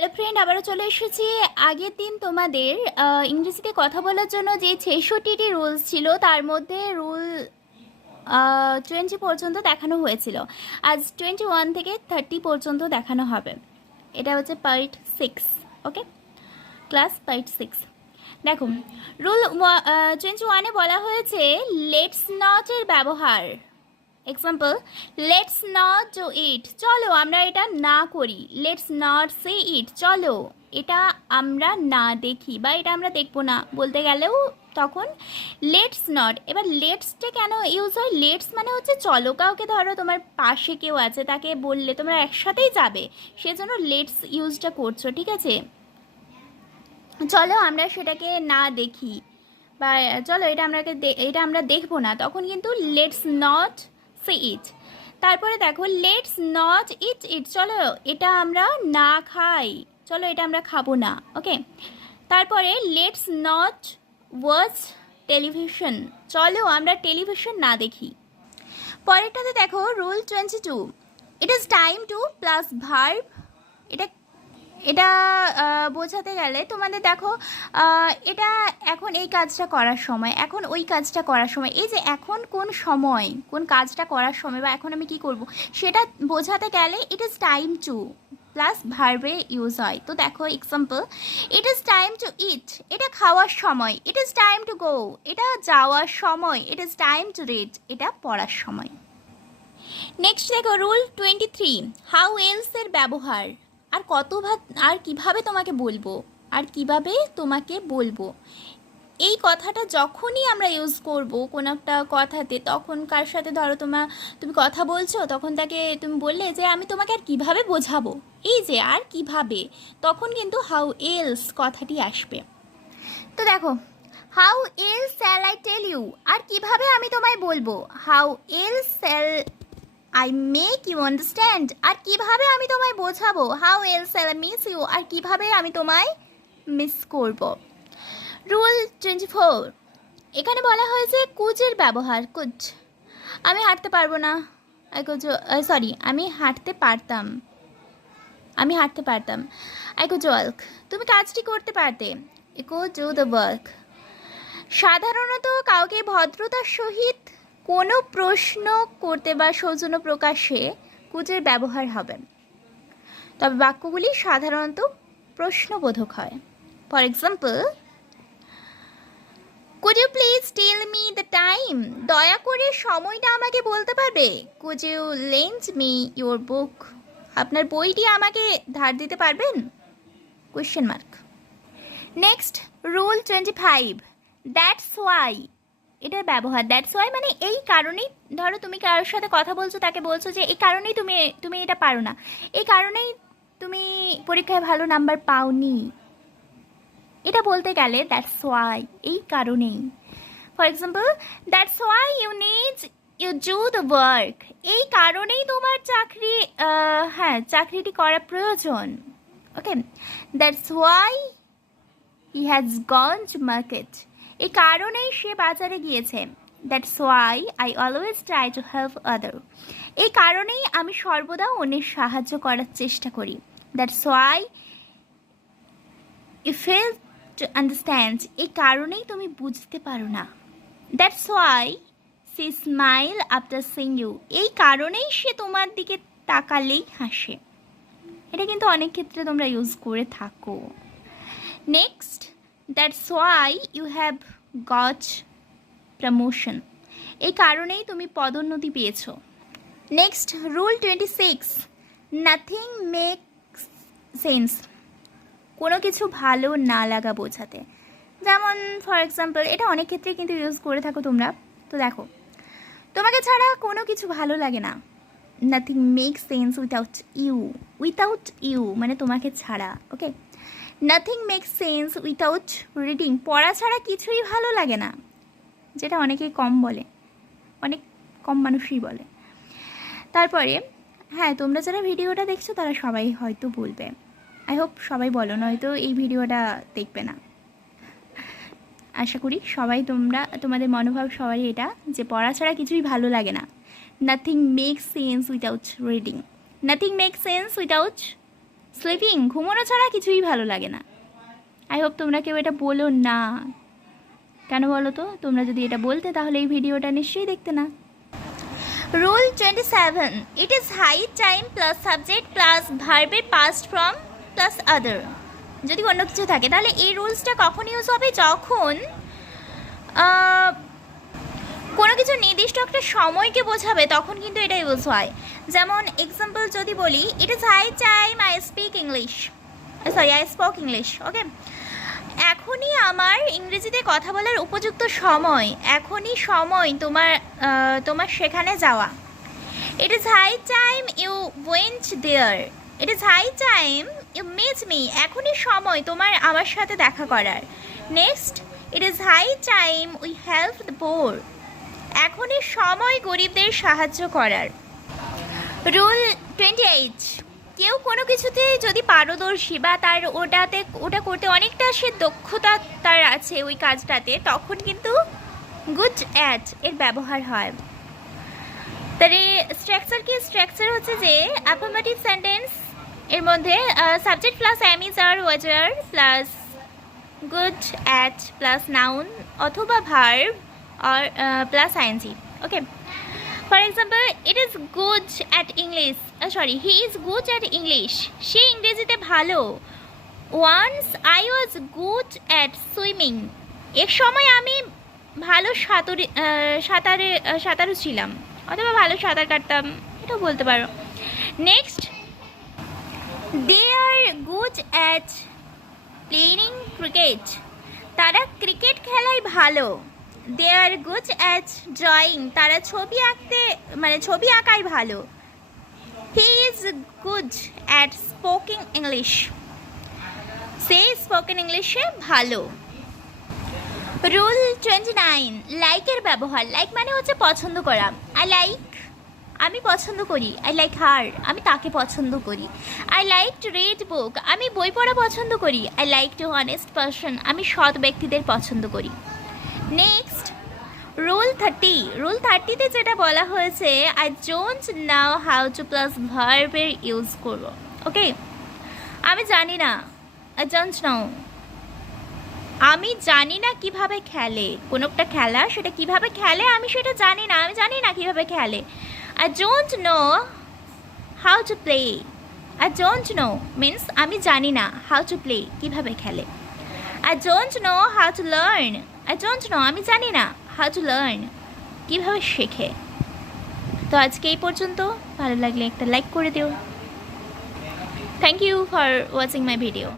Hello friend আবারও চলে এসেছি। আগের দিন তোমাদের ইংরেজিতে কথা বলার জন্য যে ছেষট্টিটি রুলস ছিল, তার মধ্যে রুল টোয়েন্টি পর্যন্ত দেখানো হয়েছিল। আজ টোয়েন্টি ওয়ান থেকে থার্টি পর্যন্ত দেখানো হবে। এটা হচ্ছে part six okay class part six দেখো রুল টোয়েন্টি ওয়ানে বলা হয়েছে লেটস নটের ব্যবহার example let's not do it চলো, আমরা এটা না করি। লেটস নট সে ইট চলো, এটা আমরা না দেখি বা এটা আমরা দেখব না। বলতে গেলেও তখন লেটস নট এবার লেটসটা কেন ইউজ হয়? লেটস মানে হচ্ছে, চলো, কাউকে ধরো, তোমার পাশে কেউ আছে, তাকে বললে তোমরা একসাথেই যাবে। সেজন্য লেটস ইউজটা করছ, ঠিক আছে? চলো, আমরা সেটাকে না দেখি। বা, চলো, এটা আমরা এটা আমরা দেখব না। তখন কিন্তু লেটস নট সে ইট তারপরে দেখো লেটস নট ইট ইট চলো, এটা আমরা না খাই। চলো, এটা আমরা খাব না ওকে তারপরে লেটস নট ওয়াচ টেলিভিশন চলো, আমরা টেলিভিশন না দেখি। পরেরটাতে দেখো rule twenty two it is time to plus verb এটা এটা বোঝাতে গেলে তোমাদের দেখো এটা এখন এই কাজটা করার সময়, এখন ওই কাজটা করার সময়, এই যে এখন কোন সময়, কোন কাজটা করার সময় বা এখন আমি কি করব, সেটা বোঝাতে গেলে it is time to plus ভার্বে use হয়। তো দেখো example it is time to eat এটা খাওয়ার সময় it is time to go এটা যাওয়ার সময় it is time to read এটা পড়ার সময়। নেক্সট দেখো রুল টোয়েন্টি থ্রি হাউ এলসের ব্যবহার? আর কত ভাত আর কীভাবে তোমাকে বলব? আর কীভাবে তোমাকে বলব? এই কথাটা যখনই আমরা ইউজ করব কোনো একটা কথাতে, তখন কার সাথে ধরো তোমার তুমি কথা বলছো, তখন তাকে তুমি বললে যে, আমি তোমাকে আর কীভাবে বোঝাবো? এই যে, আর কীভাবে? তখন কিন্তু হাউ এলস কথাটি আসবে। তো দেখো how else shall I tell you আর কীভাবে আমি তোমায় বলব? How else shall I make you understand আর কীভাবে আমি তোমায় বোঝাবো? How else shall miss you আর কীভাবে আমি তোমায় মিস করব? রুল টোয়েন্টি ফোর এখানে বলা হয়েছে কুচের ব্যবহার কুচ আমি হাঁটতে পারব না। আই কুচ সরি আমি হাঁটতে পারতাম। আমি হাঁটতে পারতাম। আই কুচ ওয়ার্ক তুমি কাজটি করতে পারতে। আই কুচ ডু দ্য ওয়ার্ক সাধারণত কাউকে ভদ্রতার সহিত কোনো প্রশ্ন করতে বা সৌজন্য প্রকাশে কুচের ব্যবহার হবে তবে বাক্যগুলি সাধারণত প্রশ্নবোধক হয়। For example could you please tell me the time দয়া করে সময়টা আমাকে বলতে পারবে? Could you lend me your book আপনার বইটি আমাকে ধার দিতে পারবেন? Question mark next rule twenty five that's why এটার ব্যবহার। দ্যাটস ওয়াই মানে এই কারণেই, ধরো তুমি কারোর সাথে কথা বলছো, তাকে বলছো যে, এই কারণেই তুমি তুমি এটা পারো না। এই কারণেই তুমি পরীক্ষায় ভালো নাম্বার পাওনি। এটা বলতে গেলে দ্যাটস ওয়াই এই কারণেই। For example that's why you need you do the work এই কারণেই তোমার চাকরি হ্যাঁ চাকরিটি করা প্রয়োজন। Okay that's why he has gone to market এই কারণেই সে বাজারে গিয়েছে। That's why I always try to help other এই কারণেই আমি সর্বদা অন্যের সাহায্য করার চেষ্টা করি। That's why you fail to understand এই কারণেই তুমি বুঝতে পারো না। That's why she smile after sing you এই কারণেই সে তোমার দিকে তাকালেই হাসে। এটা কিন্তু অনেক ক্ষেত্রে তোমরা ইউজ করে থাকো। Next that's why you have got promotion এই কারণেই তুমি পদোন্নতি পেয়েছ। Next rule twenty six nothing make sense কোনো কিছু ভালো না লাগা বোঝাতে। যেমন ফর এক্সাম্পল এটা অনেক ক্ষেত্রে কিন্তু ইউজ করে থাকো তোমরা। তো দেখো, তোমাকে ছাড়া কোনো কিছু ভালো লাগে না। Nothing make sense without you without you মানে তোমাকে ছাড়া okay nothing make sense without reading পড়া ছাড়া কিছুই ভালো লাগে না, যেটা অনেকেই কম বলে, অনেক কম মানুষই বলে। তারপরে হ্যাঁ তোমরা যারা ভিডিওটা দেখছ, তারা সবাই হয়তো বলবে। আই হোপ সবাই বলো, নয়তো এই ভিডিওটা দেখবে না। আশা করি সবাই তোমরা, তোমাদের মনোভাব সবারই এটা, যে পড়া ছাড়া কিছুই ভালো লাগে না। Nothing make sense without reading nothing make sense without sleeping, ঘুমানো ছাড়া কিছুই ভালো লাগে না। আই হোপ তোমরা কেউ এটা বলো না। কেন বলো তো? তোমরা যদি এটা বলতে, তাহলে এই ভিডিওটা নিশ্চয়ই দেখতে না। Rule twenty seven it is high time plus subject plus ভার্বের পাস্ট ফ্রম প্লাস আদার যদি অন্য কিছু থাকে, তাহলে এই রুলসটা কখন ইউজ হবে? যখন কোনো কিছু নির্দিষ্ট একটা সময়কে বোঝাবে, তখন কিন্তু এটা ইউজ হয়। যেমন এক্সাম্পল যদি বলি it is high time I speak English sorry I spoke English okay এখনই আমার ইংরেজিতে কথা বলার উপযুক্ত সময়, এখনই সময় তোমার তোমার সেখানে যাওয়া। It is high time you went there it is high time you meet me এখনই সময় তোমার আমার সাথে দেখা করার। Next it is high time we help the poor এখনই সময় গরিবদের সাহায্য করার। রুল টোয়েন্টি এইট কেউ কোনো কিছুতে যদি পারদর্শী বা তার ওটাতে, ওটা করতে অনেকটা সে দক্ষতা তার আছে ওই কাজটাতে, তখন কিন্তু গুড অ্যাট এর ব্যবহার হয়। তাহলে স্ট্রাকচার কি? স্ট্রাকচার হচ্ছে যে অ্যাফার্মেটিভ সেন্টেন্স এর মধ্যে subject plus is are was were plus good at plus noun অথবা verb R plus I N G okay for example it is good at English sorry he is good at English সে ইংরেজিতে ভালো। Once I was good at swimming এক সময় আমি ভালো সাঁতুরে সাঁতারে আহ, সাঁতারু ছিলাম। অথবা ভালো সাঁতার কাটতাম এটাও বলতে পারো। Next they are good at playing cricket তারা ক্রিকেট খেলায় ভালো। They are good at drawing তারা ছবি আঁকতে মানে ছবি আঁকাই ভালো। He is good at spoking English say spoken ইংলিশে ভালো। রুল টোয়েন্টি নাইন লাইকের ব্যবহার। লাইক মানে হচ্ছে পছন্দ করা। আই লাইক আমি পছন্দ করি। আই লাইক হার আমি তাকে পছন্দ করি। I like to read book আমি বই পড়া পছন্দ করি। I like to honest person আমি সৎ ব্যক্তিদের পছন্দ করি। নেক্সট রুল থার্টি রুল থার্টিতে যেটা বলা হয়েছে I don't know how to plus ভার্বের ইউজ করব। ওকে আমি জানি না। আই ডোন্ট নাও আমি জানি না কীভাবে খেলে। কোনো একটা খেলা, সেটা কীভাবে খেলে? আমি সেটা জানি না। আমি জানি না কীভাবে খেলে। I don't know how to play I don't know means আমি জানি না হাউ টু প্লে কীভাবে খেলে। I don't know how to learn I don't know আমি জানি না। হাউ টু লার্ন কীভাবে শেখে। তো আজকে এই পর্যন্ত। ভালো লাগলে একটা লাইক করে দিও। Thank you for watching my video